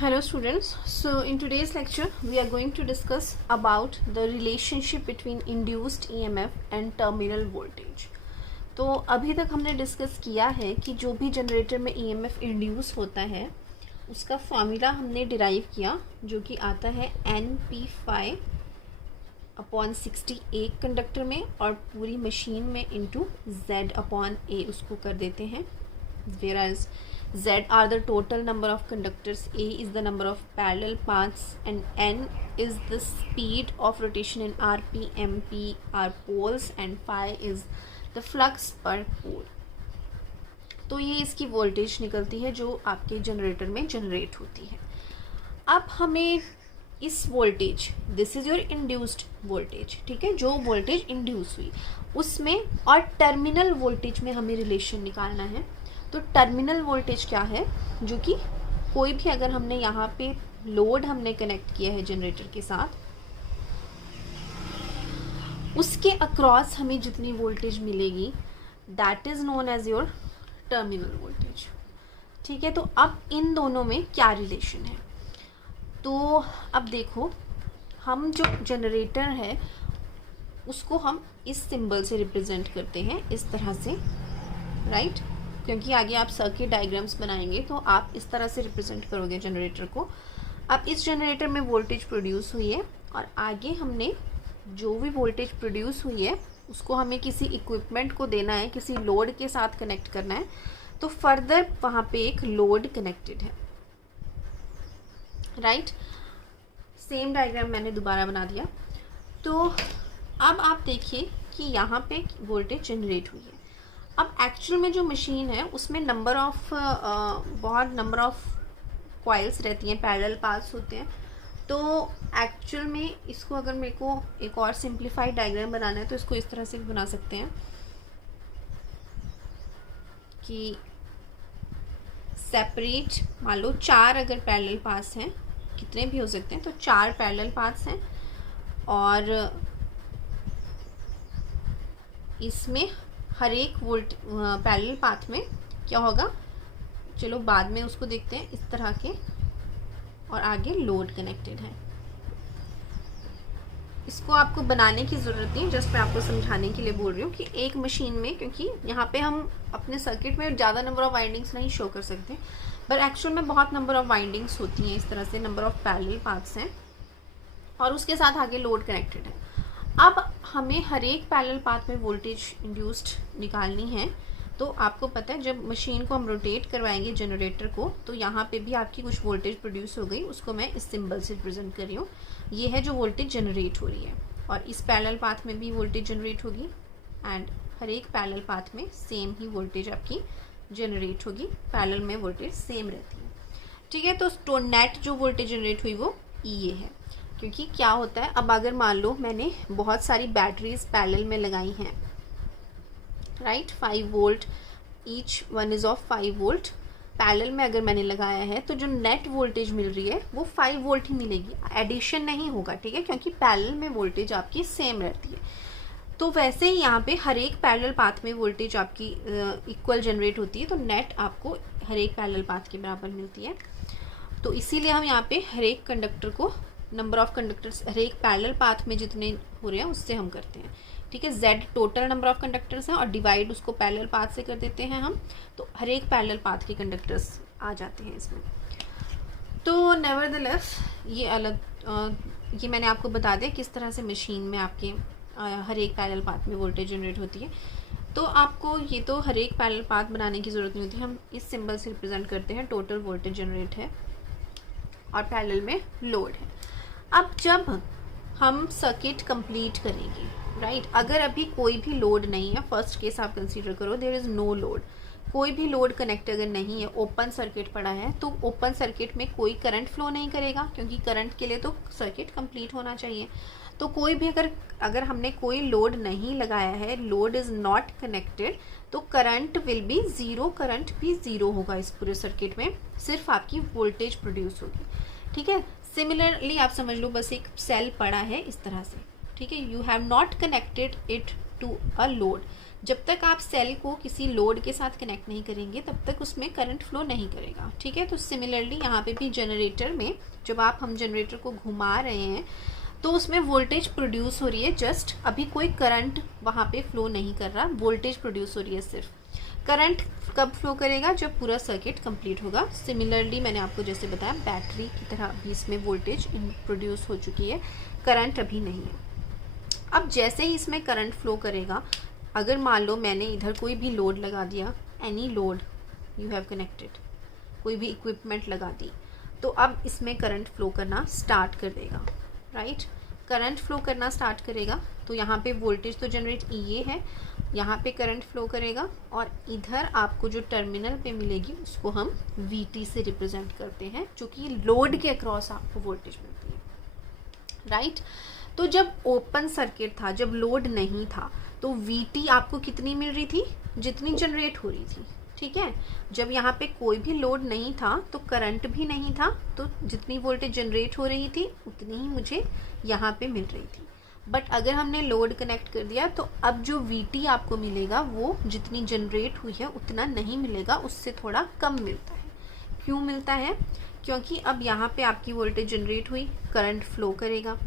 Hello students, so in today's lecture we are going to discuss about the relationship between induced EMF and terminal voltage. तो अभी तक हमने discuss किया है कि जो भी जनरेटर में EMF इंड्यूस होता है उसका फॉर्मूला हमने डिराइव किया जो कि आता है NP/60 एक कंडक्टर में और पूरी मशीन में इंटू Z/A उसको कर देते हैं. Whereas Z are the total number of conductors, A is the number of parallel paths and N is the speed of rotation in RPM, P are poles and phi is the flux per pole. तो ये इसकी voltage निकलती है जो आपके generator में generate होती है. अब हमें इस voltage, this is your induced voltage, ठीक है, जो वोल्टेज इंड्यूस हुई उसमें और टर्मिनल वोल्टेज में हमें रिलेशन निकालना है. तो टर्मिनल वोल्टेज क्या है, जो कि कोई भी अगर हमने यहाँ पे लोड हमने कनेक्ट किया है जनरेटर के साथ, उसके अक्रॉस हमें जितनी वोल्टेज मिलेगी that is known as your terminal voltage. ठीक है, तो अब इन दोनों में क्या रिलेशन है. तो अब देखो, हम जो जनरेटर है उसको हम इस सिंबल से रिप्रेजेंट करते हैं, इस तरह से, राइट. क्योंकि आगे आप सर्किट डायग्राम्स बनाएंगे तो आप इस तरह से रिप्रेजेंट करोगे जनरेटर को. अब इस जनरेटर में वोल्टेज प्रोड्यूस हुई है और आगे हमने जो भी वोल्टेज प्रोड्यूस हुई है उसको हमें किसी इक्विपमेंट को देना है, किसी लोड के साथ कनेक्ट करना है. तो फर्दर वहाँ पे एक लोड कनेक्टेड है, राइट. सेम डायग्राम मैंने दोबारा बना दिया. तो अब आप देखिए कि यहाँ पे वोल्टेज जनरेट हुई है. अब एक्चुअल में जो मशीन है उसमें बहुत नंबर ऑफ कॉइल्स रहती हैं, पैरेलल पाथ्स होते हैं. तो एक्चुअल में इसको अगर मेरे को एक और सिंप्लीफाइड डायग्राम बनाना है तो इसको इस तरह से भी बना सकते हैं कि सेपरेट, मान लो 4 अगर पैरेलल पाथ्स हैं, कितने भी हो सकते हैं, तो 4 पैरेलल पाथ्स हैं और इसमें हर एक पैरेलल पाथ में क्या होगा, चलो बाद में उसको देखते हैं, इस तरह के, और आगे लोड कनेक्टेड है. इसको आपको बनाने की ज़रूरत नहीं, जस्ट मैं आपको समझाने के लिए बोल रही हूँ कि एक मशीन में, क्योंकि यहाँ पे हम अपने सर्किट में ज़्यादा नंबर ऑफ वाइंडिंग्स नहीं शो कर सकते, पर एक्चुअल में बहुत नंबर ऑफ वाइंडिंग्स होती हैं, इस तरह से नंबर ऑफ पैरेलल पाथ्स हैं और उसके साथ आगे लोड कनेक्टेड है. अब हमें हर एक पैरेलल पाथ में वोल्टेज इंड्यूस्ड निकालनी है. तो आपको पता है जब मशीन को हम रोटेट करवाएंगे जनरेटर को, तो यहाँ पे भी आपकी कुछ वोल्टेज प्रोड्यूस हो गई, उसको मैं इस सिंबल से रिप्रेजेंट कर रही हूँ. ये है जो वोल्टेज जनरेट हो रही है और इस पैरेलल पाथ में भी वोल्टेज जनरेट होगी एंड हर एक पैरेलल पाथ में सेम ही वोल्टेज आपकी जनरेट होगी. पैरेलल में वोल्टेज सेम रहती है, ठीक है. तो नेट जो वोल्टेज जनरेट हुई वो ये है. क्योंकि क्या होता है, अब अगर मान लो मैंने बहुत सारी बैटरीज पैरेलल में लगाई हैं, right, 5 volt, each one is of 5 volt parallel में अगर मैंने लगाया है, तो जो नेट वोल्टेज मिल रही है वो 5 वोल्ट ही मिलेगी, एडिशन नहीं होगा, ठीक है, क्योंकि पैरेलल में वोल्टेज आपकी सेम रहती है. तो वैसे ही यहाँ पे हर एक पैरेलल पाथ में वोल्टेज आपकी इक्वल जनरेट होती है, तो नेट आपको हर एक पैरेलल पाथ के बराबर मिलती है. तो इसीलिए हम यहाँ पे हर एक कंडक्टर को, नंबर ऑफ कंडक्टर्स हर एक पैरेलल पाथ में जितने हो रहे हैं उससे हम करते हैं, ठीक है. Z total number of conductors हैं और डिवाइड उसको पैरेलल पाथ से कर देते हैं हम, तो हर एक पैरेलल पाथ के कंडक्टर्स आ जाते हैं इसमें. तो नेवरदलेस ये अलग, ये मैंने आपको बता दिया किस तरह से मशीन में आपके हर एक पैरेलल पाथ में वोल्टेज जनरेट होती है. तो आपको ये तो हर एक पैरेलल पाथ बनाने की ज़रूरत नहीं होती, हम इस सिंबल से रिप्रेजेंट करते हैं टोटल वोल्टेज जनरेट है और पैरेलल में लोड है. अब जब हम सर्किट कंप्लीट करेंगे, राइट, अगर अभी कोई भी लोड नहीं है, फर्स्ट केस आप कंसीडर करो, देयर इज़ नो लोड, कोई भी लोड कनेक्ट अगर नहीं है, ओपन सर्किट पड़ा है, तो ओपन सर्किट में कोई करंट फ्लो नहीं करेगा, क्योंकि करंट के लिए तो सर्किट कंप्लीट होना चाहिए. तो कोई भी अगर हमने कोई लोड नहीं लगाया है, लोड इज़ नॉट कनेक्टेड, तो current will be zero, current भी ज़ीरो होगा इस पूरे सर्किट में, सिर्फ आपकी वोल्टेज प्रोड्यूस होगी, ठीक है. सिमिलरली आप समझ लो, बस एक सेल पड़ा है इस तरह से, ठीक है, you have not connected it to a load, जब तक आप सेल को किसी लोड के साथ कनेक्ट नहीं करेंगे तब तक उसमें करंट फ्लो नहीं करेगा, ठीक है। तो सिमिलरली यहाँ पे भी जनरेटर में जब हम जनरेटर को घुमा रहे हैं तो उसमें वोल्टेज प्रोड्यूस हो रही है, जस्ट अभी कोई करंट वहाँ पे फ्लो नहीं कर रहा, वोल्टेज प्रोड्यूस हो रही है सिर्फ। करंट कब फ्लो करेगा? जब पूरा सर्किट कंप्लीट होगा। सिमिलरली मैंने आपको जैसे बताया बैटरी की तरह अभी इसमें वोल्टेज प्रोड्यूस हो चुकी है, करंट अभी नहीं है। अब जैसे ही इसमें करंट फ्लो करेगा, अगर मान लो मैंने इधर कोई भी लोड लगा दिया, any load you have connected, कोई भी इक्विपमेंट लगा दी, तो अब इसमें करंट फ्लो करना स्टार्ट कर देगा, राइट। करंट फ्लो करना स्टार्ट करेगा तो यहाँ पे वोल्टेज तो जनरेट ये है, यहाँ पे करंट फ्लो करेगा और इधर आपको जो टर्मिनल पे मिलेगी उसको हम VT से रिप्रेजेंट करते हैं, जो कि लोड के अक्रॉस आपको वोल्टेज मिलती है, राइट। तो जब ओपन सर्किट था, जब लोड नहीं था, तो VT आपको कितनी मिल रही थी? जितनी जनरेट हो रही थी, ठीक है। जब यहाँ पे कोई भी लोड नहीं था तो करंट भी नहीं था, तो जितनी वोल्टेज जनरेट हो रही थी उतनी ही मुझे यहाँ पे मिल रही थी। बट अगर हमने लोड कनेक्ट कर दिया तो अब जो VT आपको मिलेगा वो जितनी जनरेट हुई है उतना नहीं मिलेगा, उससे थोड़ा कम मिलता है। क्यों मिलता है? क्योंकि अब यहाँ पे आपकी वोल्टेज जनरेट हुई, करंट फ्लो करेगा।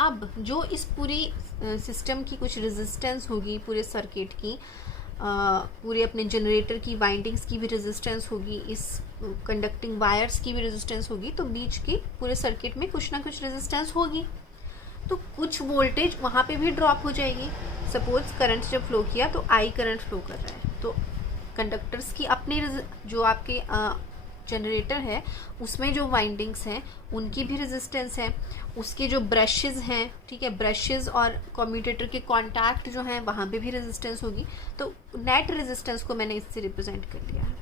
अब जो इस पूरी सिस्टम की कुछ रेजिस्टेंस होगी, पूरे सर्किट की, पूरे अपने जनरेटर की वाइंडिंग्स की भी रेजिस्टेंस होगी, इस कंडक्टिंग वायर्स की भी रेजिस्टेंस होगी, तो बीच की पूरे सर्किट में कुछ ना कुछ रेजिस्टेंस होगी, तो कुछ वोल्टेज वहाँ पे भी ड्रॉप हो जाएगी। सपोज करंट जब फ्लो किया तो I करंट फ्लो कर रहा है, तो कंडक्टर्स की अपनी जो आपके जनरेटर है उसमें जो वाइंडिंग्स हैं उनकी भी रेजिस्टेंस है, उसके जो ब्रशेज हैं, ठीक है, ब्रशेज और कम्यूटेटर के कांटेक्ट जो हैं वहाँ पे भी रेजिस्टेंस होगी। तो नेट रेजिस्टेंस को मैंने इससे रिप्रेजेंट कर दिया है।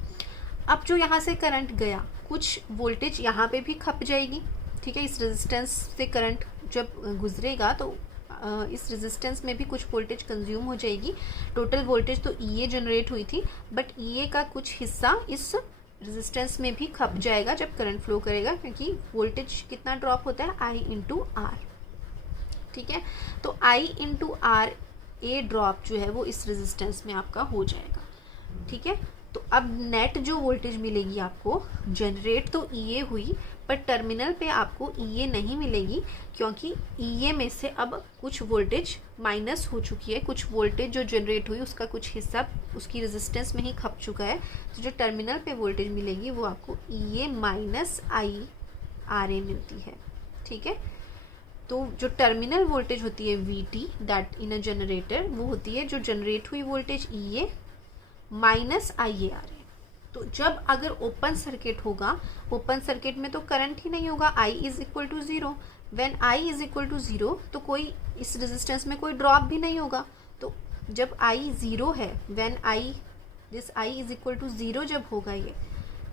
अब जो यहाँ से करंट गया, कुछ वोल्टेज यहाँ पे भी खप जाएगी, ठीक है। इस रेजिस्टेंस से करंट जब गुजरेगा तो इस रेजिस्टेंस में भी कुछ वोल्टेज कंज्यूम हो जाएगी। टोटल वोल्टेज तो EA जनरेट हुई थी, बट EA का कुछ हिस्सा इस रेजिस्टेंस में भी खप जाएगा जब करंट फ्लो करेगा, क्योंकि वोल्टेज कितना ड्रॉप होता है? I इंटू R, ठीक है। तो I into R A drop जो है वो इस रेजिस्टेंस में आपका हो जाएगा, ठीक है। तो अब नेट जो वोल्टेज मिलेगी आपको, जनरेट तो EA हुई पर टर्मिनल पे आपको EA नहीं मिलेगी, क्योंकि EA में से अब कुछ वोल्टेज माइनस हो चुकी है, कुछ वोल्टेज जो जनरेट हुई उसका कुछ हिस्सा उसकी रेजिस्टेंस में ही खप चुका है। तो जो टर्मिनल पे वोल्टेज मिलेगी वो आपको EA माइनस I RA मिलती है, ठीक है। तो जो टर्मिनल वोल्टेज होती है VT that in a generator, वो होती है जो जनरेट हुई वोल्टेज EA माइनस IARA। तो जब अगर ओपन सर्किट होगा, ओपन सर्किट में तो करंट ही नहीं होगा, I is equal to 0। When I is equal to 0 तो कोई इस रेजिस्टेंस में कोई ड्रॉप भी नहीं होगा। तो जब I 0 है, when this I is equal to 0 जब होगा ये,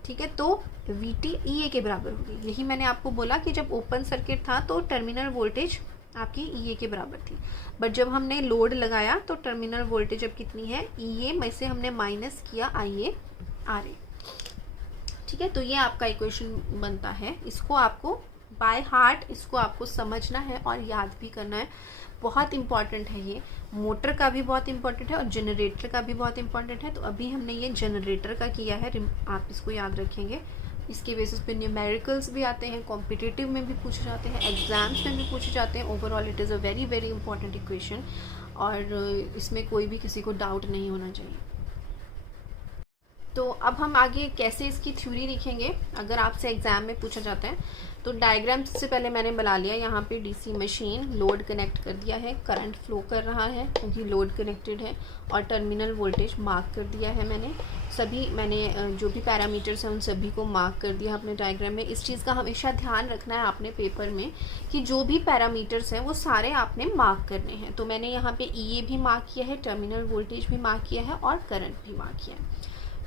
ठीक है, तो VT EA के बराबर होगी। यही मैंने आपको बोला कि जब ओपन सर्किट था तो टर्मिनल वोल्टेज आपकी EA के बराबर थी, बट जब हमने लोड लगाया तो टर्मिनल वोल्टेज अब कितनी है? EA में से हमने माइनस किया IARA, ठीक है। तो ये आपका इक्वेशन बनता है। इसको आपको बाय हार्ट इसको आपको समझना है और याद भी करना है। बहुत इंपॉर्टेंट है ये, मोटर का भी बहुत इंपॉर्टेंट है और जनरेटर का भी बहुत इंपॉर्टेंट है। तो अभी हमने ये जनरेटर का किया है, आप इसको याद रखेंगे। इसके बेसिस पे न्यूमेरिकल्स भी आते हैं, कॉम्पिटिटिव में भी पूछे जाते हैं, एग्जाम्स में भी पूछे जाते हैं। Overall it is a very very important equation और इसमें कोई भी किसी को डाउट नहीं होना चाहिए। तो अब हम आगे कैसे इसकी थ्योरी लिखेंगे अगर आपसे एग्जाम में पूछा जाता है। तो डायग्राम से पहले मैंने बना लिया, यहाँ पे डीसी मशीन लोड कनेक्ट कर दिया है, करंट फ्लो कर रहा है क्योंकि लोड कनेक्टेड है, और टर्मिनल वोल्टेज मार्क कर दिया है मैंने जो भी पैरामीटर्स हैं उन सभी को मार्क कर दिया अपने डायग्राम में। इस चीज़ का हमेशा ध्यान रखना है आपने पेपर में कि जो भी पैरामीटर्स हैं वो सारे आपने मार्क करने हैं। तो मैंने यहाँ पे EA भी मार्क किया है, टर्मिनल वोल्टेज भी मार्क किया है और करंट भी मार्क किया है।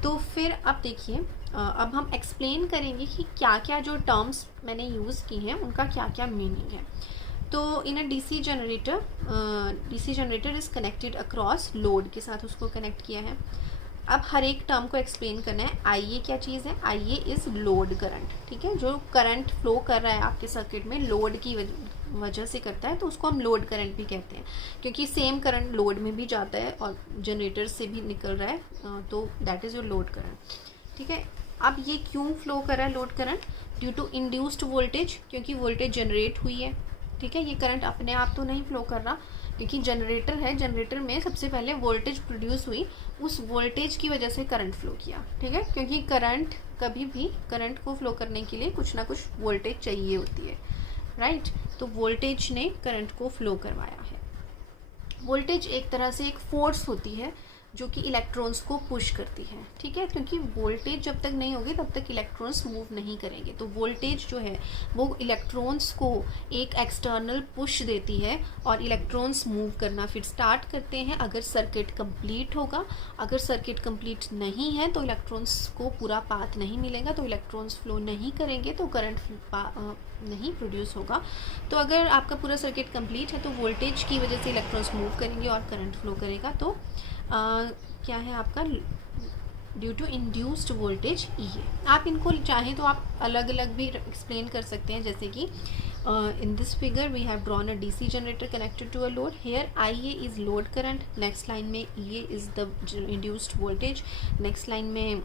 तो फिर अब देखिए, अब हम एक्सप्लेन करेंगे कि क्या क्या जो टर्म्स मैंने यूज़ की हैं उनका क्या क्या मीनिंग है। तो in a DC generator is connected across load के साथ उसको कनेक्ट किया है। अब हर एक टर्म को एक्सप्लेन करना है। IA क्या चीज़ है? IA इज़ लोड करंट, ठीक है। जो करंट फ्लो कर रहा है आपके सर्किट में लोड की वजह से करता है, तो उसको हम लोड करंट भी कहते हैं, क्योंकि सेम करंट लोड में भी जाता है और जनरेटर से भी निकल रहा है, तो that is your load current, ठीक है। अब ये क्यों फ्लो कर रहा है load current? Due to induced voltage, क्योंकि वोल्टेज जनरेट हुई है, ठीक है। ये करंट अपने आप तो नहीं फ्लो कर रहा, क्योंकि जनरेटर है, जनरेटर में सबसे पहले वोल्टेज प्रोड्यूस हुई, उस वोल्टेज की वजह से करंट फ्लो किया, ठीक है। क्योंकि करंट, कभी भी करंट को फ्लो करने के लिए कुछ ना कुछ वोल्टेज चाहिए होती है, राइट। तो वोल्टेज ने करंट को फ्लो करवाया है। वोल्टेज एक तरह से एक फोर्स होती है जो कि इलेक्ट्रॉन्स को पुश करती है, ठीक है। क्योंकि वोल्टेज जब तक नहीं होगी तब तक इलेक्ट्रॉन्स मूव नहीं करेंगे, तो वोल्टेज जो है वो इलेक्ट्रॉन्स को एक एक्सटर्नल पुश देती है और इलेक्ट्रॉन्स मूव करना फिर स्टार्ट करते हैं, अगर सर्किट कंप्लीट होगा। अगर सर्किट कंप्लीट नहीं है तो इलेक्ट्रॉन्स को पूरा पाथ नहीं मिलेगा, तो इलेक्ट्रॉन्स फ्लो नहीं करेंगे, तो करंट नहीं प्रोड्यूस होगा। तो अगर आपका पूरा सर्किट कंप्लीट है तो वोल्टेज की वजह से इलेक्ट्रॉन्स मूव करेंगे और करंट फ्लो करेगा। तो क्या है आपका? Due to induced voltage EA। आप इनको चाहें तो आप अलग अलग भी एक्सप्लेन कर सकते हैं, जैसे कि in this figure we have drawn a DC generator connected to a load. Here IA is load current, next line में EA is the induced voltage, next line में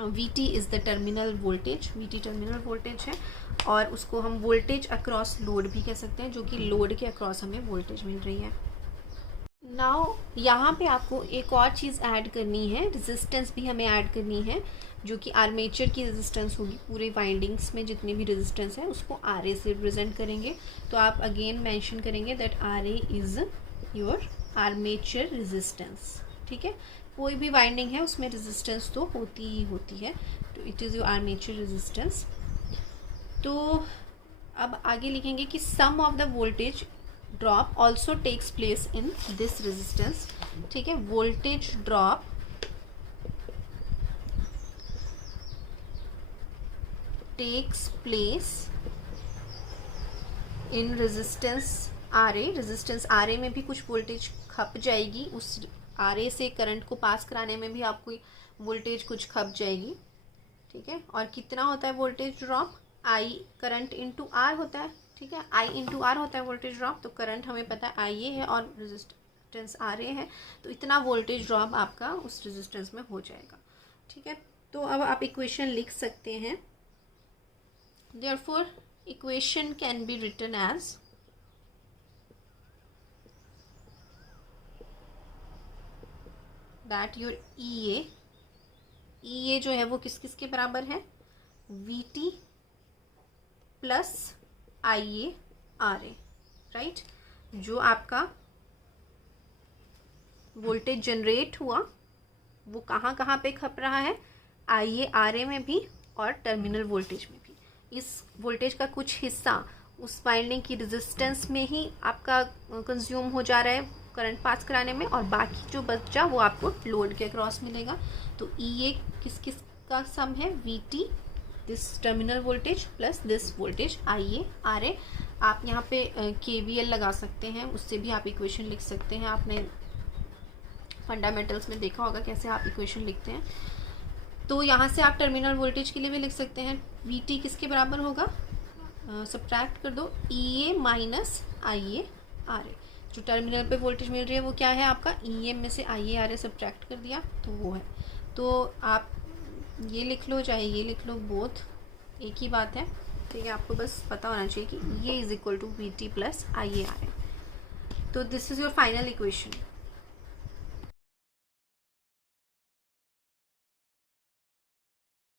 VT is the terminal voltage, VT terminal voltage है, और उसको हम voltage across load भी कह सकते हैं, जो कि लोड के अक्रॉस हमें वोल्टेज मिल रही है। नाउ यहाँ पे आपको एक और चीज़ ऐड करनी है, रेजिस्टेंस भी हमें ऐड करनी है, जो कि आर्मेचर की रेजिस्टेंस होगी। पूरे वाइंडिंग्स में जितनी भी रेजिस्टेंस है उसको RA से रिप्रेजेंट करेंगे। तो आप अगेन मेंशन करेंगे that RA is your armature resistance, ठीक है। कोई भी वाइंडिंग है उसमें रेजिस्टेंस तो होती ही होती है, तो it is your armature resistance. तो अब आगे लिखेंगे कि sum of the voltage drop also takes place in this resistance, ठीक है। Voltage drop takes place in resistance RA। Resistance RA में भी कुछ वोल्टेज खप जाएगी, उस RA से करंट को पास कराने में भी आपको वोल्टेज कुछ खप जाएगी, ठीक है। और कितना होता है voltage drop? I current into R होता है, ठीक है। I इंटू R होता है वोल्टेज ड्रॉप। तो करंट हमें पता है IA है और रेजिस्टेंस RA है, तो इतना वोल्टेज ड्रॉप आपका उस रेजिस्टेंस में हो जाएगा, ठीक है। तो अब आप इक्वेशन लिख सकते हैं। Therefore equation can be written as that your EA जो है वो किस किस के बराबर है? VT plus IA RA, right. जो आपका वोल्टेज जनरेट हुआ वो कहाँ कहाँ पे खप रहा है? IA RA में भी और टर्मिनल वोल्टेज में भी। इस वोल्टेज का कुछ हिस्सा उस वाइंडिंग की रेजिस्टेंस में ही आपका कंज्यूम हो जा रहा है करंट पास कराने में, और बाकी जो बचा वो आपको लोड के अक्रॉस मिलेगा। तो EA किस किस का सम है? VT this terminal voltage plus this voltage IA RA। आप यहाँ पे KVL लगा सकते हैं, उससे भी आप इक्वेशन लिख सकते हैं। आपने फंडामेंटल्स में देखा होगा कैसे आप इक्वेशन लिखते हैं। तो यहाँ से आप टर्मिनल वोल्टेज के लिए भी लिख सकते हैं। VT किसके बराबर होगा? सब्ट्रैक्ट कर दो EA माइनस IA RA। जो टर्मिनल पे वोल्टेज मिल रही है वो क्या है आपका? EA में से IA RA सब्ट्रैक्ट कर दिया तो वो है। तो आप ये लिख लो चाहे ये लिख लो, बोथ एक ही बात है, ठीक है। आपको बस पता होना चाहिए कि ये is equal to VT plus IA RA। तो this is your final equation.